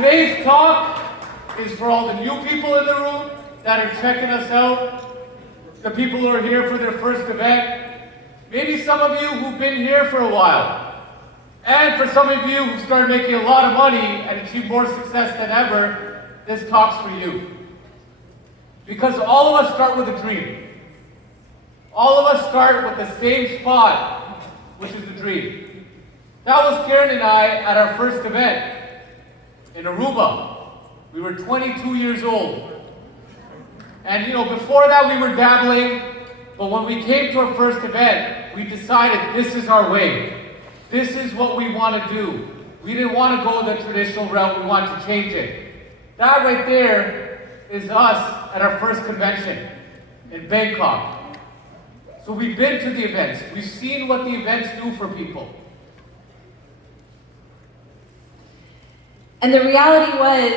Today's talk is for all the new people in the room that are checking us out, the people who are here for their first event, maybe some of you who've been here for a while, and for some of you who started making a lot of money and achieved more success than ever, this talk's for you. Because all of us start with a dream. All of us start with the same spot, which is the dream. That was Karen and I at our first event in Aruba. We were 22 years old. And before that we were dabbling, but when we came to our first event, we decided this is our way. This is what we want to do. We didn't want to go the traditional route, we wanted to change it. That right there is us at our first convention in Bangkok. So we've been to the events, we've seen what the events do for people. And the reality was,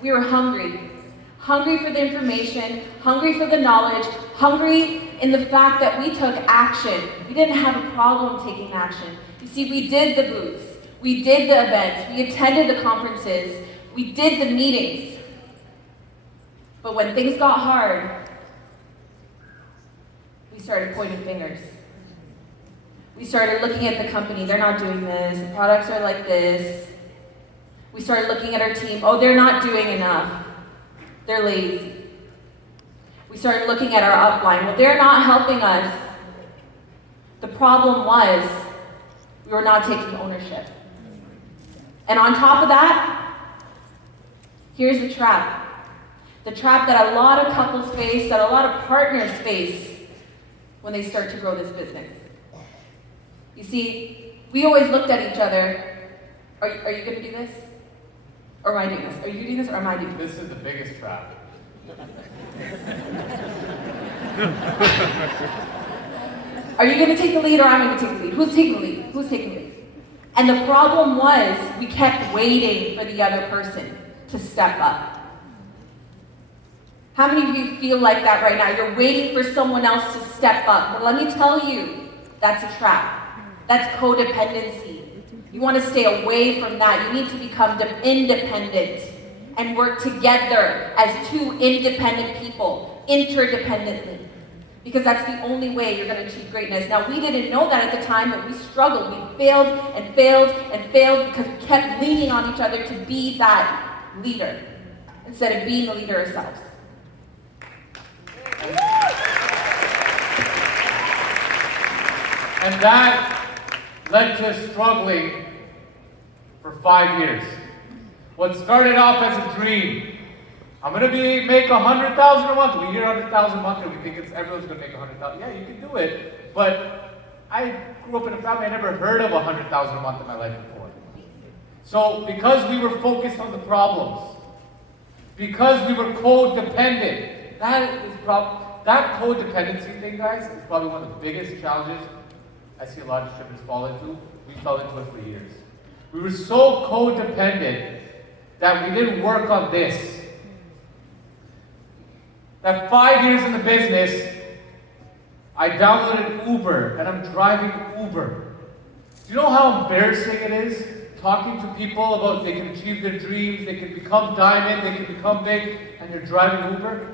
we were hungry. Hungry for the information, hungry for the knowledge, hungry in the fact that we took action. We didn't have a problem taking action. You see, we did the booths, we did the events, we attended the conferences, we did the meetings. But when things got hard, we started pointing fingers. We started looking at the company, they're not doing this, the products are like this. We started looking at our team, oh, they're not doing enough. They're lazy. We started looking at our upline, well, they're not helping us. The problem was, we were not taking ownership. And on top of that, here's the trap. The trap that a lot of couples face, that a lot of partners face when they start to grow this business. You see, we always looked at each other, are you gonna do this? Or am I doing this? Are you doing this or am I doing this? This is the biggest trap. Are you going to take the lead or am I going to take the lead? Who's taking the lead? Who's taking the lead? And the problem was, we kept waiting for the other person to step up. How many of you feel like that right now? You're waiting for someone else to step up. Well, let me tell you, that's a trap. That's codependency. You want to stay away from that. You need to become independent and work together as two independent people, interdependently. Because that's the only way you're going to achieve greatness. Now, we didn't know that at the time, but we struggled. We failed and failed and failed because we kept leaning on each other to be that leader instead of being the leader ourselves. And that led to struggling for 5 years. What started off as a dream, I'm gonna make 100,000 a month. We hear 100,000 a month and we think everyone's gonna make 100,000. Yeah, you can do it, but I grew up in a family, I never heard of 100,000 a month in my life before. So because we were focused on the problems, because we were codependent, that codependency thing, guys, is probably one of the biggest challenges I see a lot of distributors fall into. We fell into it for years. We were so codependent that we didn't work on this. That 5 years in the business, I downloaded Uber and I'm driving Uber. Do you know how embarrassing it is talking to people about they can achieve their dreams, they can become diamond, they can become big, and you're driving Uber?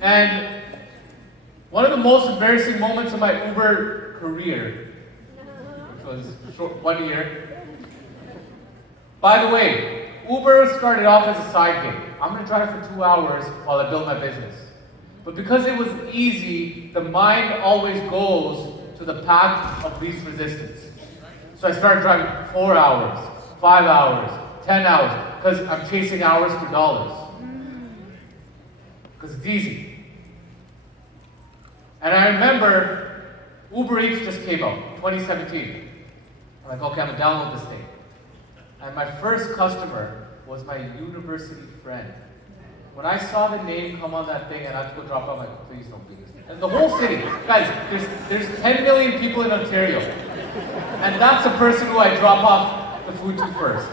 And one of the most embarrassing moments of my Uber career, which was 1 year. By the way, Uber started off as a side gig. I'm gonna drive for 2 hours while I build my business. But because it was easy, the mind always goes to the path of least resistance. So I started driving 4 hours, 5 hours, 10 hours, because I'm chasing hours for dollars. Because it's easy. And I remember Uber Eats just came out, 2017. I'm like, okay, I'm gonna download this thing. And my first customer was my university friend. When I saw the name come on that thing and I had to go drop out, I'm like, please don't do this. And the whole city, guys, there's 10 million people in Ontario. And that's the person who I drop off the food to first.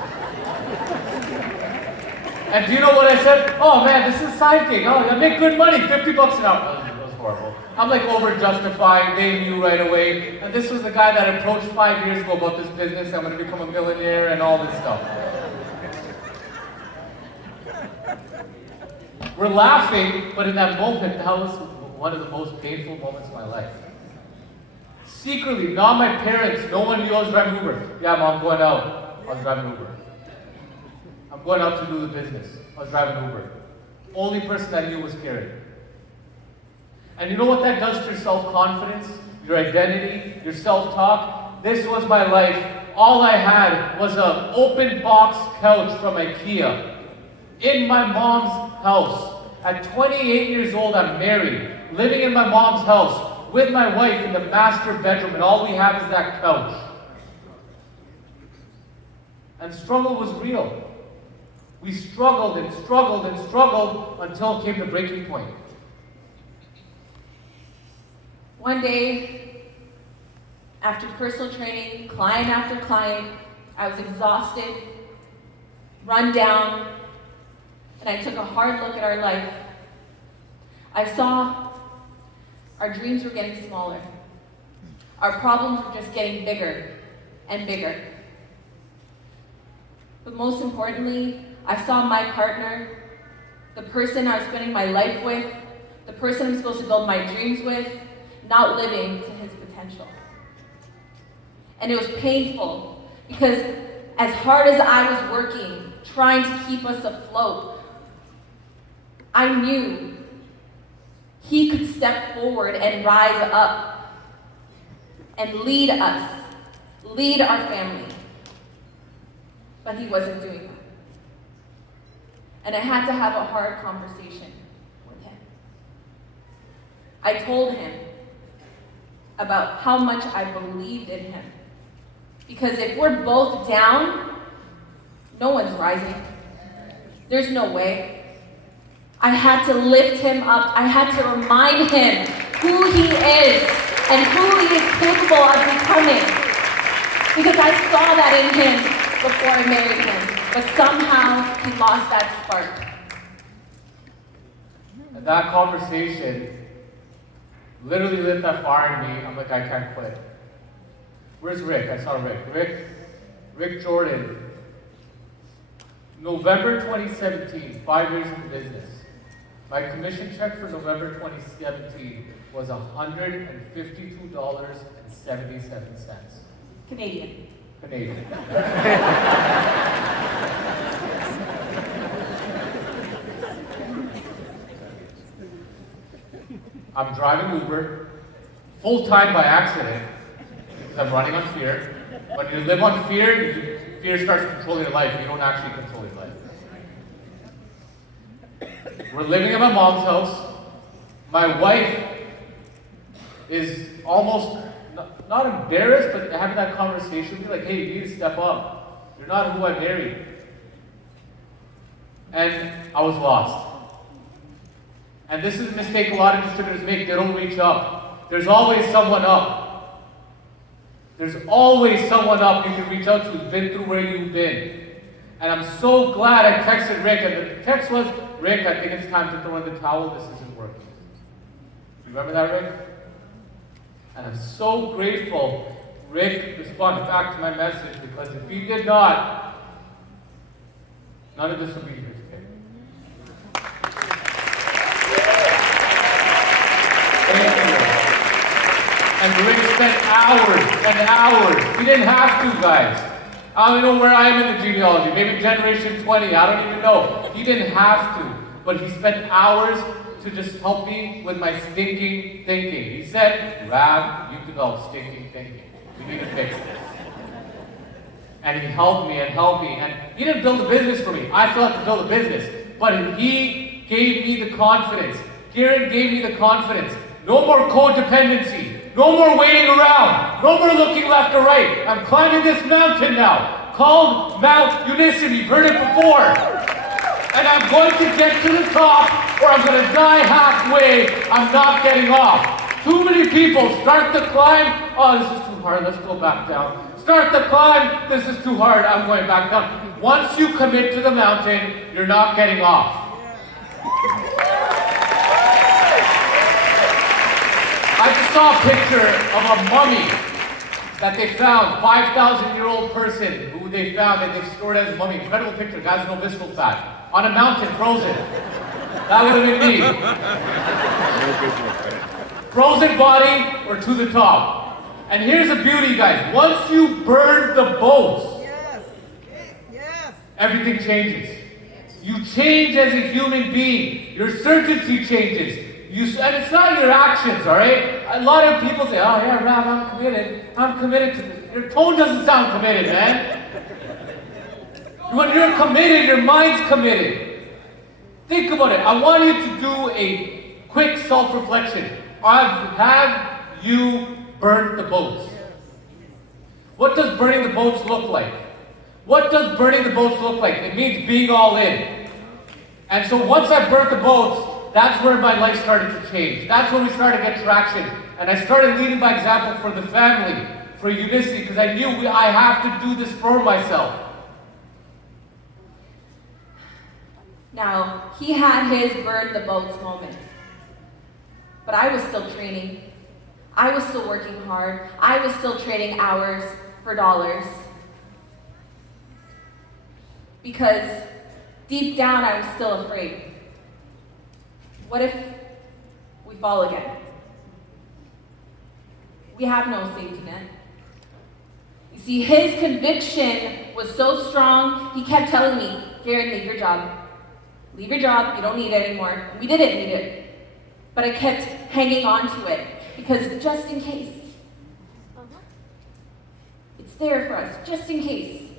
And do you know what I said? Oh man, this is a side gig. Oh, I make good money, $50 an hour. That was horrible. I'm like over justifying, they knew right away. And this was the guy that approached 5 years ago about this business, I'm gonna become a millionaire and all this stuff. We're laughing, but in that moment, that was one of the most painful moments of my life. Secretly, not my parents, no one knew I was driving Uber. Yeah, Mom, I'm going out. I was driving Uber. I'm going out to do the business. I was driving Uber. Only person I knew was Karen. And you know what that does to your self-confidence, your identity, your self-talk? This was my life. All I had was an open box couch from IKEA in my mom's house. At 28 years old, I'm married, living in my mom's house with my wife in the master bedroom, and all we have is that couch. And struggle was real. We struggled and struggled and struggled until it came to breaking point. One day, after personal training, client after client, I was exhausted, run down, and I took a hard look at our life. I saw our dreams were getting smaller. Our problems were just getting bigger and bigger. But most importantly, I saw my partner, the person I was spending my life with, the person I'm supposed to build my dreams with, not living to his potential. And it was painful because as hard as I was working, trying to keep us afloat, I knew he could step forward and rise up and lead us, lead our family. But he wasn't doing that. And I had to have a hard conversation with him. I told him about how much I believed in him. Because if we're both down, no one's rising. There's no way. I had to lift him up. I had to remind him who he is and who he is capable of becoming. Because I saw that in him before I married him. But somehow he lost that spark. And that conversation literally lit that fire in me. I'm like, I can't quit. Where's Rick? I saw Rick. Rick Jordan. November 2017, 5 years in the business. My commission check for November 2017 was $152.77. Canadian. I'm driving Uber, full-time by accident, because I'm running on fear. When you live on fear, fear starts controlling your life. You don't actually control your life. We're living in my mom's house. My wife is almost not embarrassed, but having that conversation with me, like, hey, you need to step up. You're not who I married. And I was lost. And this is a mistake a lot of distributors make. They don't reach up. There's always someone up. There's always someone up you can reach out to who's been through where you've been. And I'm so glad I texted Rick, and the text was, Rick, I think it's time to throw in the towel. This isn't working. You remember that, Rick? And I'm so grateful Rick responded back to my message, because if he did not, none of this would be here today. Thank you. And Rick spent hours and hours. He didn't have to, guys. I don't even know where I am in the genealogy. Maybe generation 20. I don't even know. He didn't have to. But he spent hours to just help me with my stinking thinking. He said, Rav, you developed stinking thinking. We need to fix this. And he helped me and helped me. And he didn't build a business for me. I still have to build a business. But he gave me the confidence. Karen gave me the confidence. No more codependency. No more waiting around. No more looking left or right. I'm climbing this mountain now, called Mount Unicity. You've heard it before. And I'm going to get to the top, or I'm going to die halfway. I'm not getting off. Too many people start the climb. Oh, this is too hard. Let's go back down. Start the climb. This is too hard. I'm going back down. Once you commit to the mountain, you're not getting off. saw a picture of a mummy that they found, 5,000-year-old person who they found that they've stored as a mummy. Incredible picture, guys, no visceral fat. On a mountain, frozen. That would have been me. Frozen body or to the top. And here's the beauty, guys. Once you burn the boats, everything changes. You change as a human being. Your certainty changes. And it's not your actions, all right? A lot of people say, oh yeah, Rav, I'm committed. I'm committed to this. Your tone doesn't sound committed, man. When you're committed, your mind's committed. Think about it. I want you to do a quick self-reflection. Have you burnt the boats? What does burning the boats look like? What does burning the boats look like? It means being all in. And so once I burnt the boats, that's where my life started to change. That's when we started to get traction. And I started leading by example for the family, for Unicity, because I knew I have to do this for myself. Now, he had his burn the boats moment. But I was still training. I was still working hard. I was still trading hours for dollars. Because deep down, I was still afraid. What if we fall again? We have no safety net. You see, his conviction was so strong, he kept telling me, Karen, leave your job. Leave your job, you don't need it anymore. We didn't need it. But I kept hanging on to it, because just in case. It's there for us, just in case.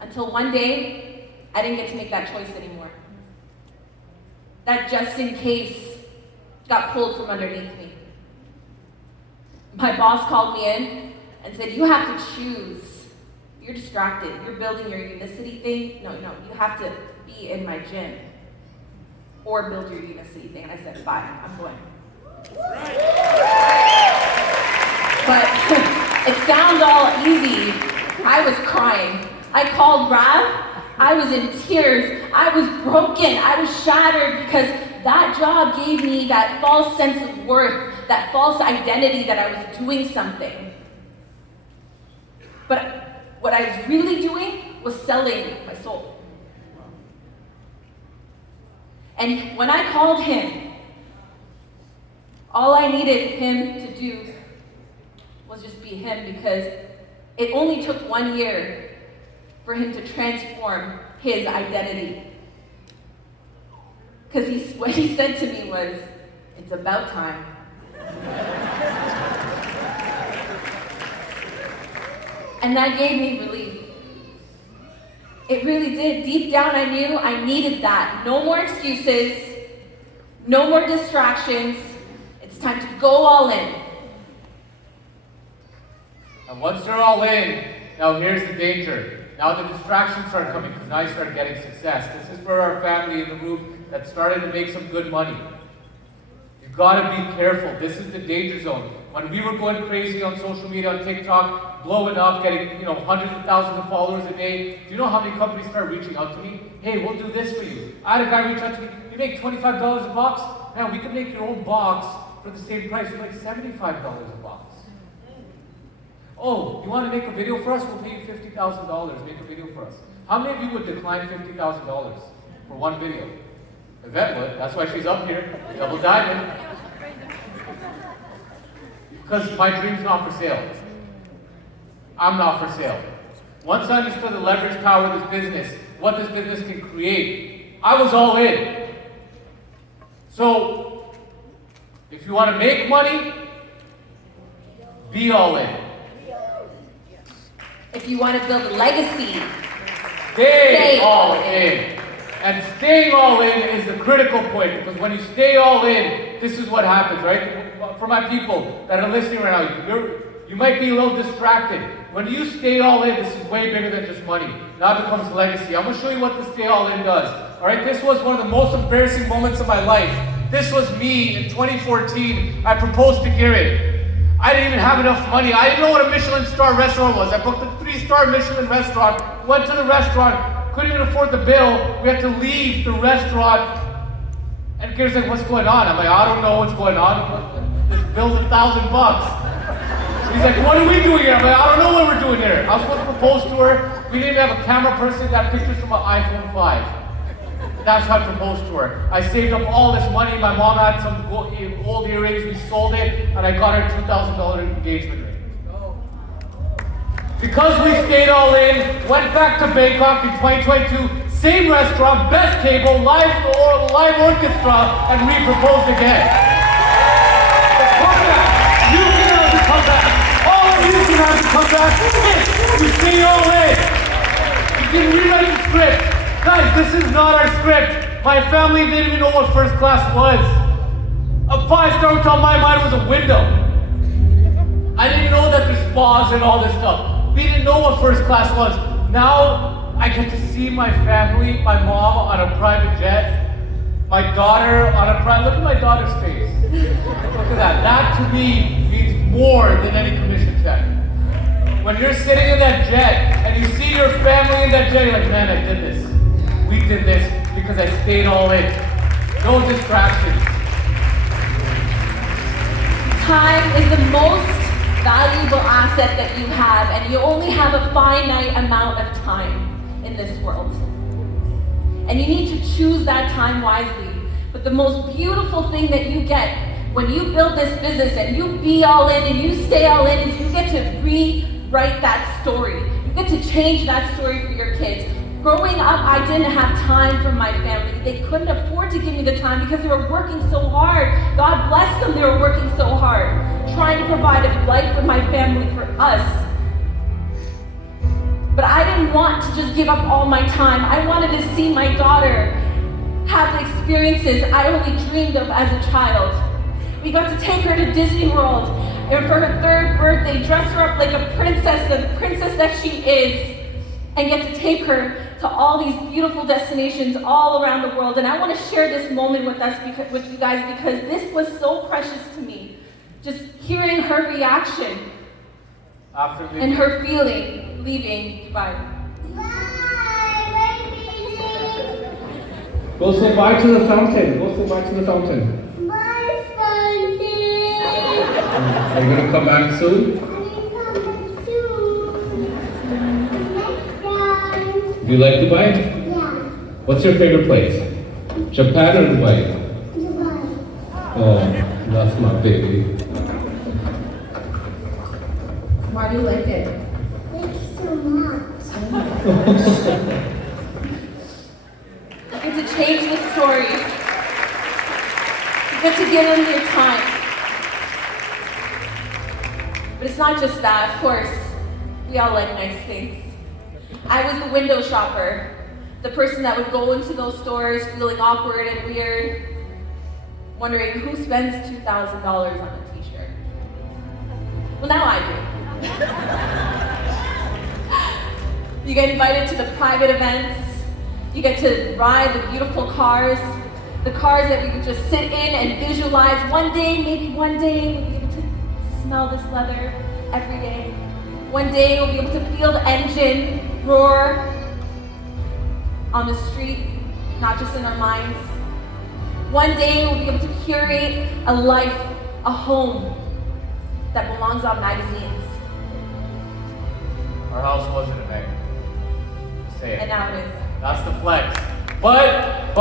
Until one day, I didn't get to make that choice anymore. That just in case got pulled from underneath me. My boss called me in and said, you have to choose. You're distracted. You're building your Unicity thing. No, you have to be in my gym or build your Unicity thing. And I said, fine, I'm going. But it sounds all easy. I was crying. I called Rav. I was in tears. I was broken. I was shattered because that job gave me that false sense of worth, that false identity that I was doing something. But what I was really doing was selling my soul. And when I called him, all I needed him to do was just be him, because it only took 1 year for him to transform his identity. Because what he said to me was, it's about time. And that gave me relief. It really did. Deep down I knew I needed that. No more excuses, no more distractions. It's time to go all in. And once you're all in, now here's the danger. Now the distractions start coming, because now you start getting success. This is for our family in the room that started to make some good money. You've got to be careful. This is the danger zone. When we were going crazy on social media, on TikTok, blowing up, getting hundreds of thousands of followers a day, do you know how many companies started reaching out to me? Hey, we'll do this for you. I had a guy reach out to me. You make $25 a box? Man, we could make your own box for the same price. It's like $75 a box. Oh, you want to make a video for us? We'll pay you $50,000. Make a video for us. How many of you would decline $50,000 for one video? Yvette would. That's why she's up here. Double diamond. Because my dream's not for sale. I'm not for sale. Once I understood the leverage power of this business, what this business can create, I was all in. So, if you want to make money, be all in. If you want to build a legacy, stay all in. And staying all in is the critical point, because when you stay all in, this is what happens, right? For my people that are listening right now, you might be a little distracted. When you stay all in, this is way bigger than just money. Now it becomes legacy. I'm going to show you what the stay all in does. All right, this was one of the most embarrassing moments of my life. This was me in 2014. I proposed to Garrett. I didn't even have enough money. I didn't know what a Michelin star restaurant was. I booked a 3-star Michelin restaurant, went to the restaurant, couldn't even afford the bill. We had to leave the restaurant And Karen's like, what's going on? I'm like, I don't know what's going on. This bill's $1,000. He's like, what are we doing here? I'm like, I don't know what we're doing here. I was supposed to propose to her. We didn't even have a camera person, got pictures from my iPhone 5. That's how I proposed to her. I saved up all this money. My mom had some old earrings. We sold it, and I got her a $2,000 engagement ring. Because we stayed all in, went back to Bangkok in 2022, same restaurant, best table, live orchestra, and re-proposed again. Come back. You can have to come back. All of you can have to come back. You stay all in. You can rewrite the script. Guys, this is not our script. My family didn't even know what first class was. A 5-star hotel in my mind was a window. I didn't even know that there's spas and all this stuff. We didn't know what first class was. Now I get to see my family, my mom on a private jet, my daughter on a private. Look at my daughter's face. Look at that. That to me means more than any commission check. When you're sitting in that jet and you see your family in that jet, you're like, man, I did this. We did this because I stayed all in. No distractions. Time is the most valuable asset that you have, and you only have a finite amount of time in this world. And you need to choose that time wisely. But the most beautiful thing that you get when you build this business and you be all in and you stay all in is you get to rewrite that story. You get to change that story for your kids. Growing up, I didn't have time for my family. They couldn't afford to give me the time because they were working so hard. God bless them, they were working so hard, trying to provide a life for my family, for us. But I didn't want to just give up all my time. I wanted to see my daughter have the experiences I only dreamed of as a child. We got to take her to Disney World, and for her 3rd birthday, dress her up like a princess, the princess that she is, and get to take her to all these beautiful destinations all around the world. And I want to share this moment with you guys because this was so precious to me. Just hearing her reaction and her feeling leaving Dubai. Go say bye to the fountain. Go say bye to the fountain. Bye, fountain. Are you gonna come back soon? Do you like Dubai? Yeah. What's your favorite place? Japan or Dubai? Dubai. Oh, that's my baby. Why do you like it? Thank you so much. You get to change the story. You get to give them your time. But it's not just that, of course. We all like nice things. I was the window shopper, the person that would go into those stores feeling awkward and weird, wondering who spends $2,000 on a t-shirt. Well, now I do. You get invited to the private events. You get to ride the beautiful cars, the cars that we could just sit in and visualize. One day, maybe one day, we'll be able to smell this leather every day. One day, we'll be able to feel the engine roar on the street, not just in our minds. One day we'll be able to curate a life, a home that belongs on magazines. Our house wasn't a magnet. Just say it. And now it is. That's the flex. But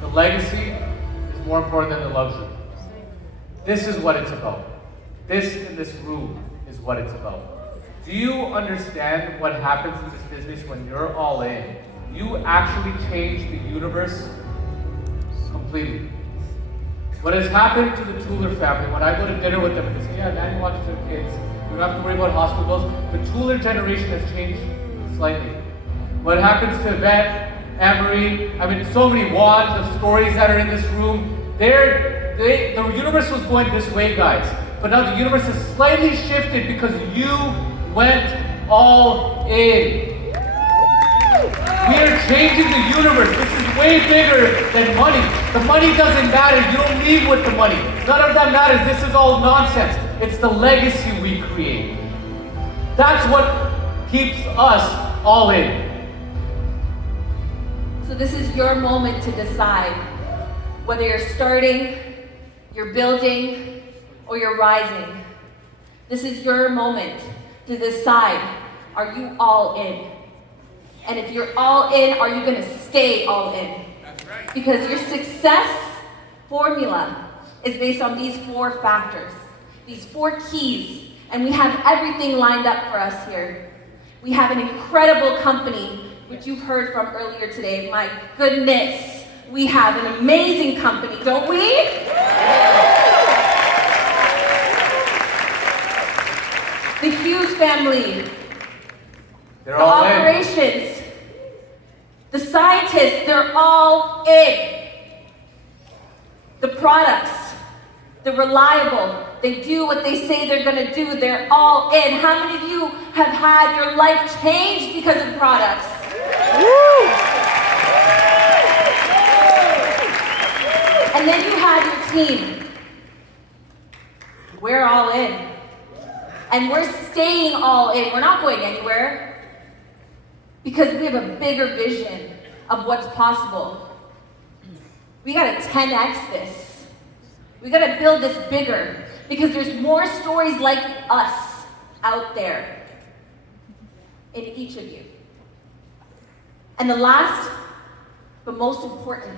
the legacy is more important than the luxury. This is what it's about. This in this room is what it's about. Do you understand what happens in this business when you're all in? You actually change the universe completely. What has happened to the Tuller family, when I go to dinner with them, they say, yeah, Daddy watches their kids. We don't have to worry about hospital bills. The Tuller generation has changed slightly. What happens to Vet, Anne-Marie, I mean, so many wads of stories that are in this room. The universe was going this way, guys. But now the universe has slightly shifted because you went all in. We are changing the universe. This is way bigger than money. The money doesn't matter. You don't leave with the money. None of that matters. This is all nonsense. It's the legacy we create. That's what keeps us all in. So this is your moment to decide whether you're starting, you're building, or you're rising. This is your moment to decide, are you all in? And if you're all in, are you gonna stay all in? That's right. Because your success formula is based on these 4 factors, these 4 keys, and we have everything lined up for us here. We have an incredible company, which you've heard from earlier today. My goodness, we have an amazing company, don't we? The Hughes family, They're the all in. operations, the scientists, they're all in. The products, they're reliable. They do what they say they're gonna do. They're all in. How many of you have had your life changed because of products? Woo! And then you have your team. We're all in. And we're staying all in. We're not going anywhere. Because we have a bigger vision of what's possible. We gotta 10x this. We gotta build this bigger. Because there's more stories like us out there in each of you. And the last, but most important,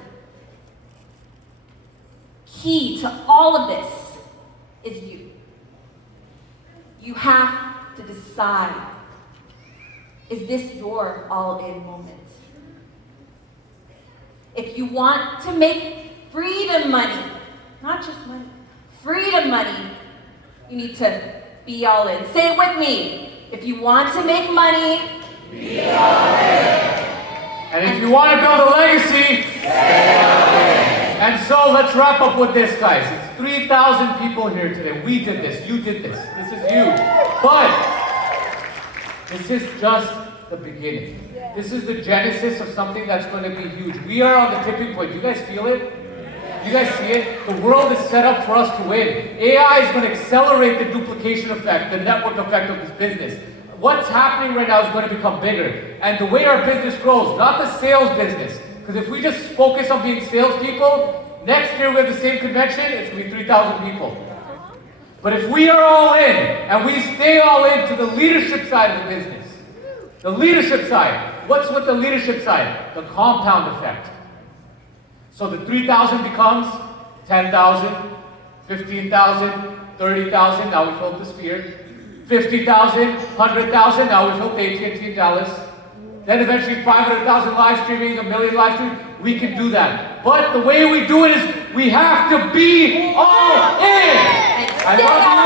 key to all of this is you. You have to decide, is this your all-in moment? If you want to make freedom money, not just money, freedom money, you need to be all in. Say it with me. If you want to make money, be all in. And if you want to build a legacy, stay all in. And so let's wrap up with this, guys. It's 3,000 people here today. We did this. You did this. This is you. But this is just the beginning. This is the genesis of something that's going to be huge. We are on the tipping point. You guys feel it? You guys see it? The world is set up for us to win. AI is going to accelerate the duplication effect, the network effect of this business. What's happening right now is going to become bigger. And the way our business grows, not the sales business. Because if we just focus on being salespeople, next year we have the same convention, it's going to be 3,000 people. But if we are all in, and we stay all in to the leadership side of the business, the leadership side, what's with the leadership side? The compound effect. So the 3,000 becomes 10,000, 15,000, 30,000, now we fill up the sphere. 50,000, 100,000, now we fill up AT&T in Dallas. Then eventually 500,000 live streaming, 1 million live streaming. We can do that. But the way we do it is we have to be all in. I love you